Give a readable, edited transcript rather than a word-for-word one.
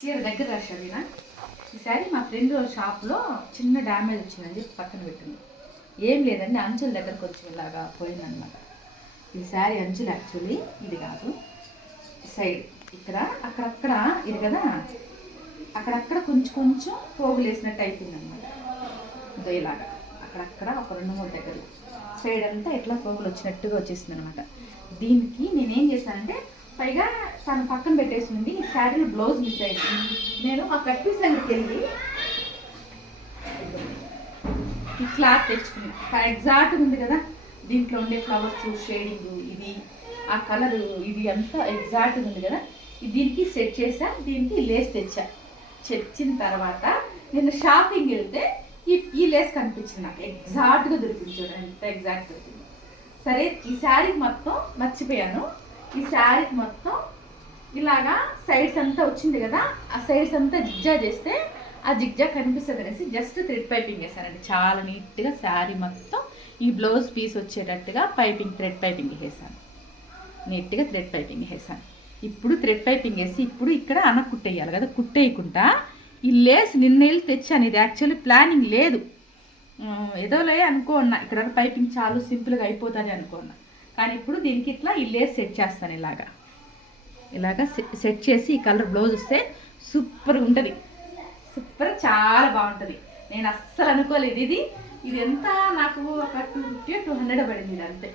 చీర దగ్గర రాశావినా ఈసారి మా ఫ్రెండ్ షాప్లో చిన్న డ్యామేజ్ వచ్చిందని చెప్పి పక్కన పెట్టింది. ఏం లేదండి, అంచుల దగ్గరకు వచ్చి ఇలాగా పోయిందనమాట. ఈ శారీ అంచులు యాక్చువల్లీ ఇది కాదు, సైడ్ ఇక్కడ అక్కడక్కడ ఇది కదా, అక్కడక్కడ కొంచెం కొంచెం పోగులు వేసినట్టు అయిపోయిందనమాట. ఇదో ఇలాగా అక్కడక్కడ ఒక 2-3 దగ్గర సైడ్ అంతా ఎట్లా పోగులు వచ్చినట్టుగా వచ్చేసింది అనమాట. దీనికి నేనేం చేశానంటే, పైగా తను పక్కన పెట్టేసింది, ఈ శారీలో బ్లౌజ్ మిస్ అయింది. నేను ఆ కట్ సంగతికి వెళ్ళి ఈ క్లాత్ తెచ్చుకున్నాను. ఎగ్జాక్ట్గా ఉంది కదా, దీంట్లో ఉండే ఫ్లవర్స్ షేడింగ్ ఇది, ఆ కలరు ఇది అంతా ఎగ్జాక్ట్గా ఉంది కదా. దీనికి సెట్ చేసా, దీనికి లేస్ తెచ్చిన తర్వాత నేను షాపింగ్ వెళ్తే ఈ లేస్ కనిపించింది నాకు. ఎగ్జాక్ట్గా దొరికింది, చూడండి ఎంత ఎగ్జాక్ట్ దొరికింది. సరే, ఈ శారీకి మొత్తం మర్చిపోయాను. ఈ శారీకి మొత్తం ఇలాగా సైడ్స్ అంతా వచ్చింది కదా, ఆ సైడ్స్ అంతా జిగ్జా చేస్తే ఆ జిగ్జా కనిపిస్తుంది అనేసి జస్ట్ థ్రెడ్ పైపింగ్ వేసానండి. చాలా నీట్గా శారీ మొత్తం ఈ బ్లౌజ్ పీస్ వచ్చేటట్టుగా థ్రెడ్ పైపింగ్ వేసాను. నీట్గా థ్రెడ్ పైపింగ్ వేసాను. ఇప్పుడు థ్రెడ్ పైపింగ్ వేసి ఇప్పుడు ఇక్కడ కుట్టేయాలి కదా, కుట్టేయకుండా ఈ లేస్ నిన్న వెళ్ళి తెచ్చాను. ఇది యాక్చువల్లీ ప్లానింగ్ లేదు, ఏదోలే అనుకోన్నా, ఇక్కడ పైపింగ్ చాలా సింపుల్గా అయిపోతుంది అనుకున్నా. కానీ ఇప్పుడు దీనికి ఇట్లా ఈ లేస్ సెట్ చేస్తాను. ఇలాగా సెట్ చేసి ఈ కలర్ బ్లౌజ్ వస్తే సూపర్గా ఉంటుంది. సూపర్, చాలా బాగుంటుంది. నేను అస్సలు అనుకోలేదు ఇది ఎంత, నాకు ఒక 250-200 పడింది ఇది అంతే.